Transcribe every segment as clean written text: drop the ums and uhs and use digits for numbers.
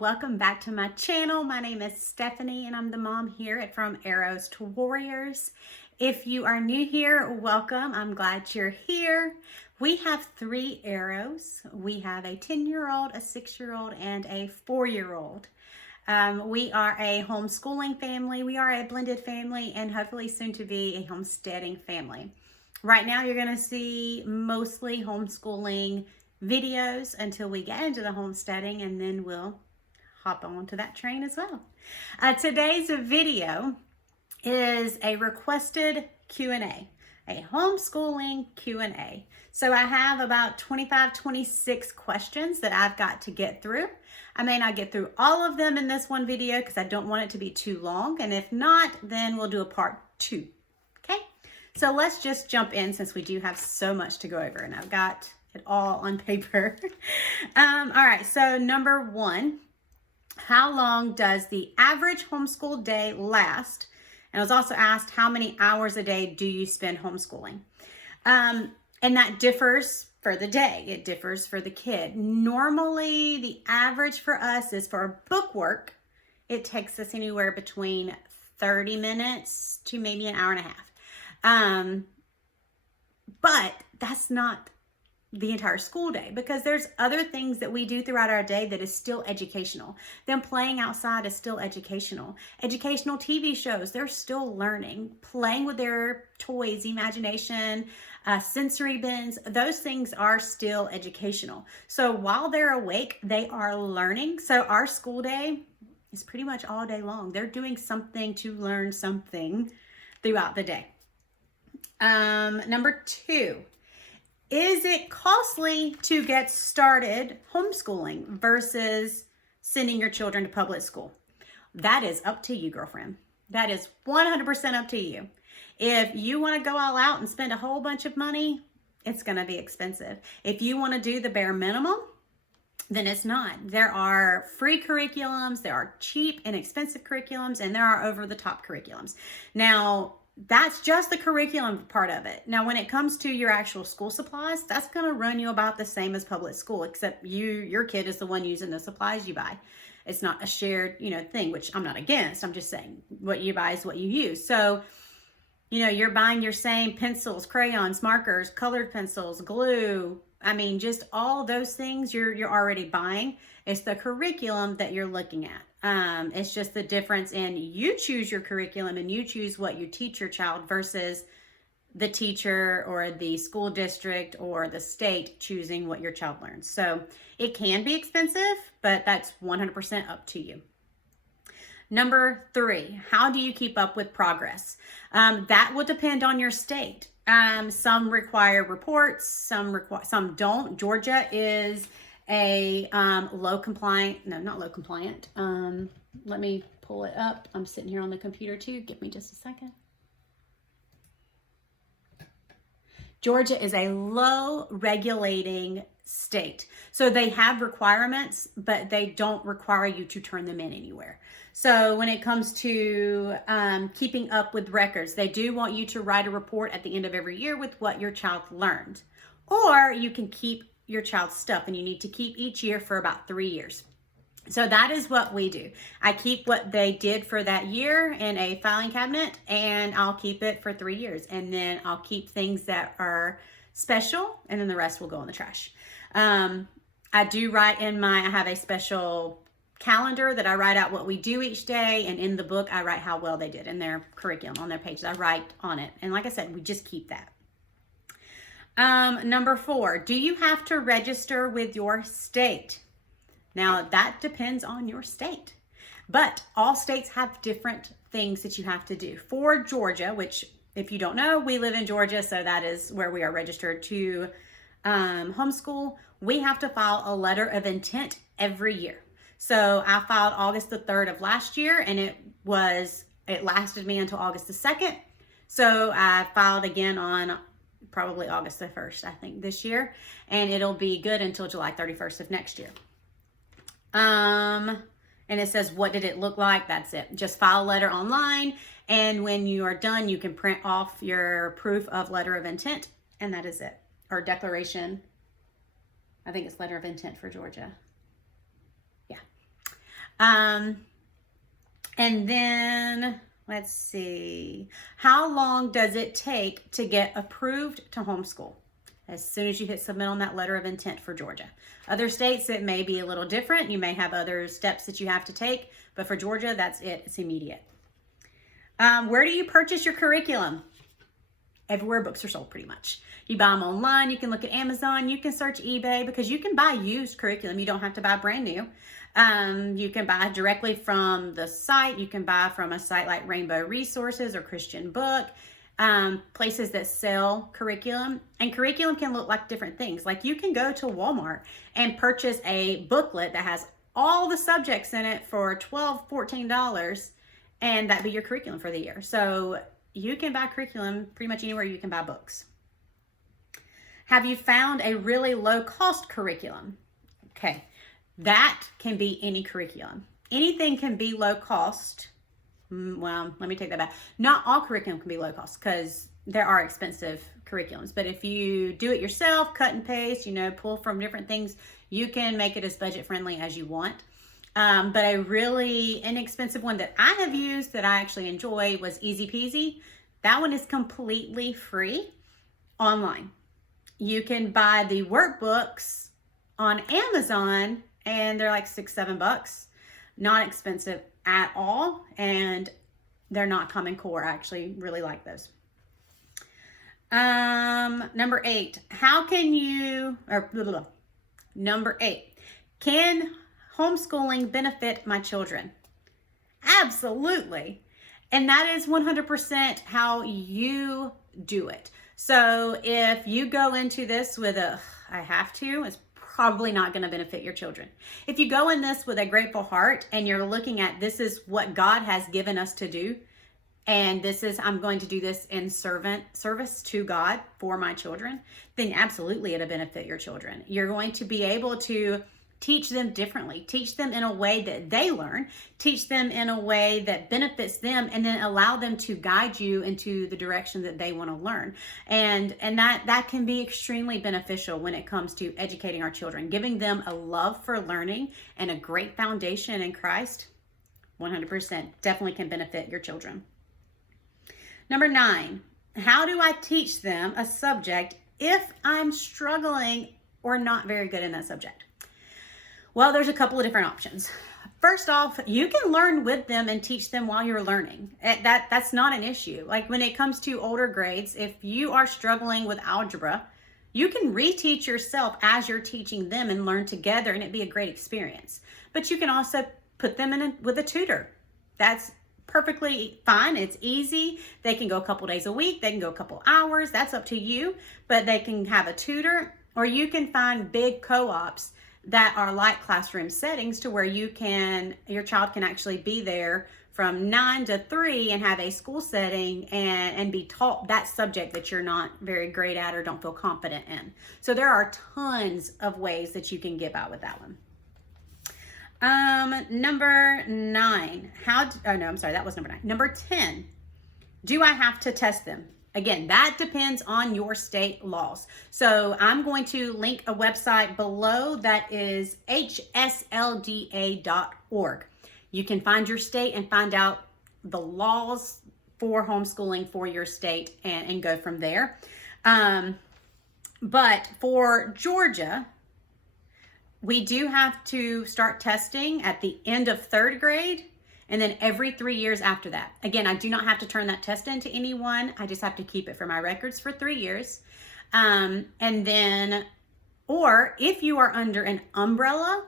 welcome back to my channel. My name is Stephanie and I'm the mom here at From Arrows to Warriors. If you are new here, welcome. I'm glad you're here. We have 3 arrows. We have a 10-year-old, a 6-year-old, and a 4-year-old. We are a homeschooling family. We are a blended family and hopefully soon to be a homesteading family. Right now you're going to see mostly homeschooling videos until we get into the homesteading, and then we'll hop onto that train as well. Today's video is a requested Q&A, a homeschooling Q&A. So I have about 26 questions that I've got to get through. I may not get through all of them in this one video because I don't want it to be too long, and if not, then we'll do a part 2. Okay, so let's just jump in since we do have so much to go over, and I've got it all on paper. All right, so number 1, how long does the average homeschool day last? And I was also asked, how many hours a day do you spend homeschooling? And that differs for the day. It differs for the kid. Normally, the average for us is for book work, it takes us anywhere between 30 minutes to maybe an hour and a half. But that's not the entire school day, because there's other things that we do throughout our day that is still educational. Them playing outside is still educational. Educational TV shows, they're still learning. Playing with their toys, imagination, sensory bins, those things are still educational. So while they're awake, they are learning. So our school day is pretty much all day long. They're doing something to learn something throughout the day. Number 2. Is it costly to get started homeschooling versus sending your children to public school? That is up to you, girlfriend. That is 100% up to you. If you want to go all out and spend a whole bunch of money, it's going to be expensive. If you want to do the bare minimum, then it's not. There are free curriculums, there are cheap and expensive curriculums, and there are over-the-top curriculums. Now, that's just the curriculum part of it. Now, when it comes to your actual school supplies, that's going to run you about the same as public school, except your kid is the one using the supplies you buy. It's not a shared, thing, which I'm not against. I'm just saying what you buy is what you use. So, you're buying your same pencils, crayons, markers, colored pencils, glue. I mean, just all those things you're already buying. It's the curriculum that you're looking at. It's just the difference in you choose your curriculum and you choose what you teach your child versus the teacher or the school district or the state choosing what your child learns. So it can be expensive, but that's 100% up to you. Number 3, how do you keep up with progress? That will depend on your state. Some require reports, some don't. Georgia is a not low compliant. Let me pull it up. I'm sitting here on the computer too. Give me just a second. Georgia is a low regulating state. So they have requirements, but they don't require you to turn them in anywhere. So when it comes to keeping up with records, they do want you to write a report at the end of every year with what your child learned. Or you can keep your child's stuff, and you need to keep each year for about 3 years. So that is what we do. I keep what they did for that year in a filing cabinet, and I'll keep it for 3 years. And then I'll keep things that are special, and then the rest will go in the trash. I do write I have a special calendar that I write out what we do each day, and in the book I write how well they did in their curriculum on their pages. I write on it, and like I said, we just keep that. Number 4, do you have to register with your state? Now that depends on your state, but all states have different things that you have to do. For Georgia, which if you don't know, we live in Georgia, so that is where we are registered to homeschool. We have to file a letter of intent every year. So I filed August the 3rd of last year, and it lasted me until August the 2nd. So I filed again on probably August the 1st, I think, this year, and it'll be good until July 31st of next year. And it says, what did it look like? That's it. Just file a letter online, and when you are done, you can print off your proof of letter of intent, and that is it. Or declaration. I think it's letter of intent for Georgia. Yeah. And then, let's see, how long does it take to get approved to homeschool? As soon as you hit submit on that letter of intent for Georgia. Other states, it may be a little different. You may have other steps that you have to take, but for Georgia, that's it. It's immediate. Where do you purchase your curriculum? Everywhere books are sold, pretty much. You buy them online. You can look at Amazon. You can search eBay, because you can buy used curriculum. You don't have to buy brand new. You can buy directly from the site. You can buy from a site like Rainbow Resources or Christian Book, places that sell curriculum. And curriculum can look like different things. Like, you can go to Walmart and purchase a booklet that has all the subjects in it for $12, $14, and that be your curriculum for the year. So you can buy curriculum pretty much anywhere you can buy books. Have you found a really low cost curriculum? Okay, that can be any curriculum. Anything can be low cost. Well, let me take that back. Not all curriculum can be low cost, because there are expensive curriculums. But if you do it yourself, cut and paste, pull from different things, you can make it as budget friendly as you want. But a really inexpensive one that I have used that I actually enjoy was Easy Peasy. That one is completely free online. You can buy the workbooks on Amazon, and they're like $6, $7. Not expensive at all, and they're not Common Core. I actually really like those. Number 8, Number 8, can homeschooling benefit my children? Absolutely. And that is 100% how you do it. So if you go into this with I have to, it's probably not going to benefit your children. If you go in this with a grateful heart and you're looking at, this is what God has given us to do, and I'm going to do this in service to God for my children, then absolutely it'll benefit your children. You're going to be able to teach them differently, teach them in a way that they learn, teach them in a way that benefits them, and then allow them to guide you into the direction that they want to learn. And that can be extremely beneficial when it comes to educating our children, giving them a love for learning and a great foundation in Christ. 100% definitely can benefit your children. Number 9, how do I teach them a subject if I'm struggling or not very good in that subject? Well, there's a couple of different options. First off, you can learn with them and teach them while you're learning. That's not an issue. Like, when it comes to older grades, if you are struggling with algebra, you can reteach yourself as you're teaching them and learn together, and it'd be a great experience. But you can also put them with a tutor. That's perfectly fine. It's easy. They can go a couple days a week. They can go a couple hours. That's up to you. But they can have a tutor, or you can find big co-ops that are like classroom settings, to where your child can actually be there from 9 to 3 and have a school setting and be taught that subject that you're not very great at or don't feel confident in. So there are tons of ways that you can give out with that one. Number 9, that was number 9. Number 10, do I have to test them? Again, that depends on your state laws. So I'm going to link a website below that is hslda.org. You can find your state and find out the laws for homeschooling for your state and go from there. But for Georgia, we do have to start testing at the end of 3rd grade, and then every 3 years after that. Again, I do not have to turn that test into anyone. I just have to keep it for my records for 3 years. And then, or if you are under an umbrella,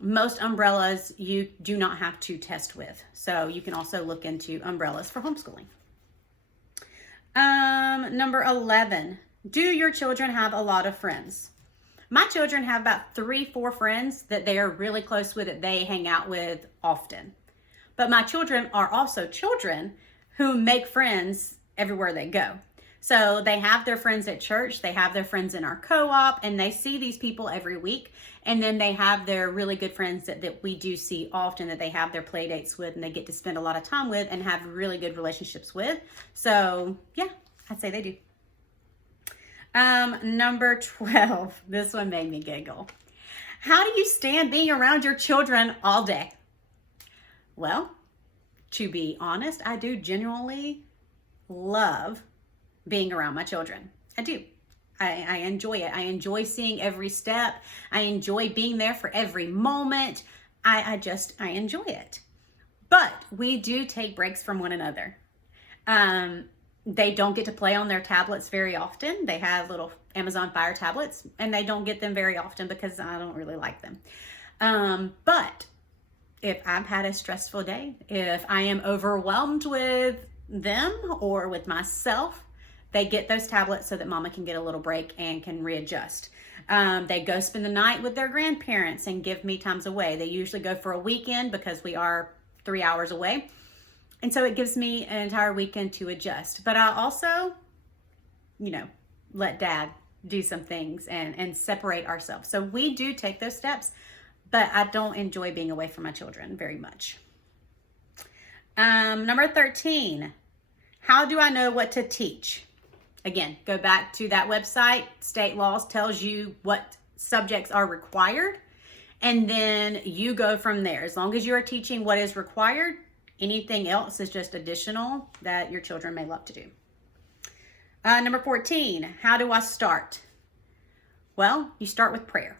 most umbrellas you do not have to test with. So you can also look into umbrellas for homeschooling. Number 11, do your children have a lot of friends? My children have about 3-4 friends that they are really close with, that they hang out with often. But my children are also children who make friends everywhere they go. So they have their friends at church, they have their friends in our co-op, and they see these people every week. And then they have their really good friends that we do see often, that they have their play dates with and they get to spend a lot of time with and have really good relationships with. So yeah, I'd say they do. Number 12, this one made me giggle. How do you stand being around your children all day? Well, to be honest, I do genuinely love being around my children. I do. I enjoy it. I enjoy seeing every step. I enjoy being there for every moment. I enjoy it. But we do take breaks from one another. They don't get to play on their tablets very often. They have little Amazon Fire tablets, and they don't get them very often because I don't really like them. But if I've had a stressful day, if I am overwhelmed with them or with myself, they get those tablets so that mama can get a little break and can readjust. They go spend the night with their grandparents and give me times away. They usually go for a weekend because we are 3 hours away. And so it gives me an entire weekend to adjust. But I also, let dad do some things and separate ourselves. So we do take those steps, but I don't enjoy being away from my children very much. Number 13, how do I know what to teach? Again, go back to that website. State laws tells you what subjects are required, and then you go from there. As long as you are teaching what is required, anything else is just additional that your children may love to do. Number 14, how do I start? Well, you start with prayer.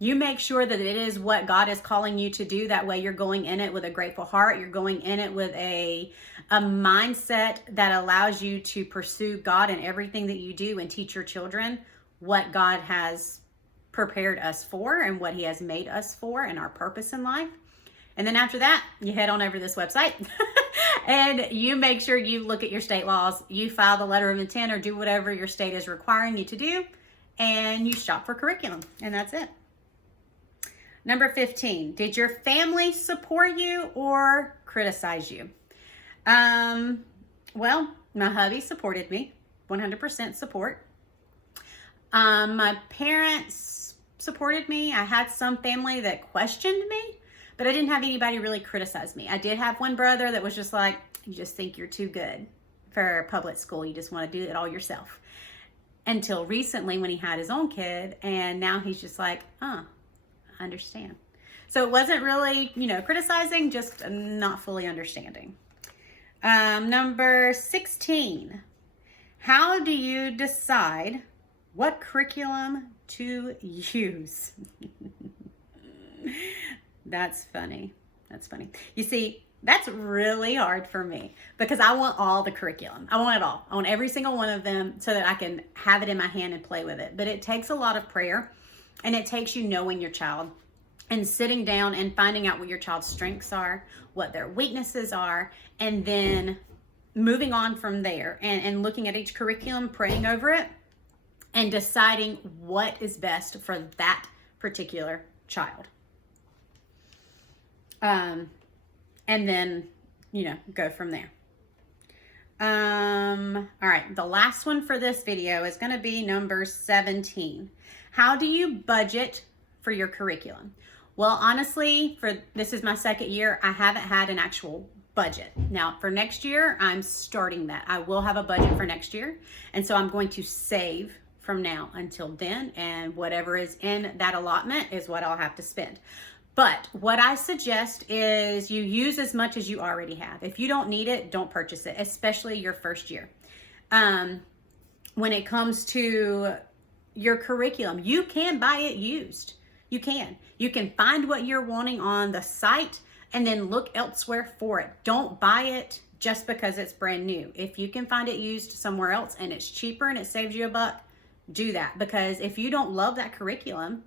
You make sure that it is what God is calling you to do. That way you're going in it with a grateful heart. You're going in it with a mindset that allows you to pursue God in everything that you do and teach your children what God has prepared us for and what he has made us for and our purpose in life. And then after that, you head on over to this website and you make sure you look at your state laws, you file the letter of intent or do whatever your state is requiring you to do, and you shop for curriculum, and that's it. Number 15, did your family support you or criticize you? Well, my hubby supported me, 100% support. My parents supported me. I had some family that questioned me, but I didn't have anybody really criticize me. I did have one brother that was just like, you just think you're too good for public school. You just want to do it all yourself. Until recently when he had his own kid, and now he's just like, I understand. So it wasn't really, criticizing, just not fully understanding. Number 16, how do you decide what curriculum to use? That's funny. You see, that's really hard for me because I want all the curriculum. I want it all. I want every single one of them so that I can have it in my hand and play with it. But it takes a lot of prayer, and it takes you knowing your child and sitting down and finding out what your child's strengths are, what their weaknesses are, and then moving on from there and looking at each curriculum, praying over it, and deciding what is best for that particular child. And then, go from there. All right, the last one for this video is going to be number 17. How do you budget for your curriculum? Well, honestly, this is my second year, I haven't had an actual budget. Now, for next year, I'm starting that. I will have a budget for next year, and so I'm going to save from now until then, and whatever is in that allotment is what I'll have to spend. But what I suggest is you use as much as you already have. If you don't need it, don't purchase it, especially your first year. When it comes to your curriculum, you can buy it used. You can find what you're wanting on the site and then look elsewhere for it. Don't buy it just because it's brand new. If you can find it used somewhere else and it's cheaper and it saves you $1, do that. Because if you don't love that curriculum,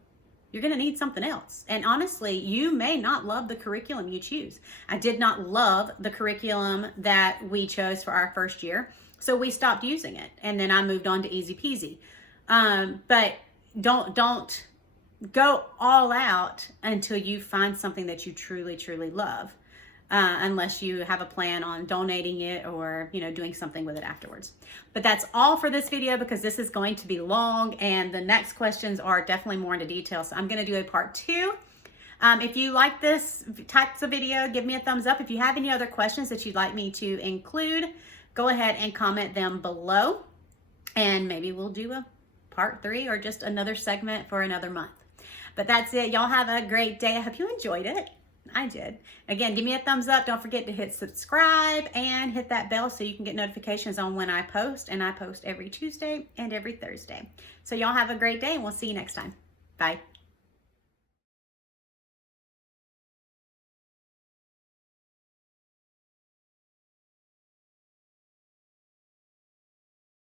you're going to need something else. And honestly, you may not love the curriculum you choose. I did not love the curriculum that we chose for our first year, so we stopped using it. And then I moved on to Easy Peasy. But don't go all out until you find something that you truly, truly love. Unless you have a plan on donating it or, doing something with it afterwards. But that's all for this video because this is going to be long and the next questions are definitely more into detail. So I'm going to do a part 2. If you like this types of video, give me a thumbs up. If you have any other questions that you'd like me to include, go ahead and comment them below. And maybe we'll do a part 3 or just another segment for another month. But that's it. Y'all have a great day. I hope you enjoyed it. I did. Again, give me a thumbs up. Don't forget to hit subscribe and hit that bell so you can get notifications on when I post. And I post every Tuesday and every Thursday. So y'all have a great day and we'll see you next time. Bye.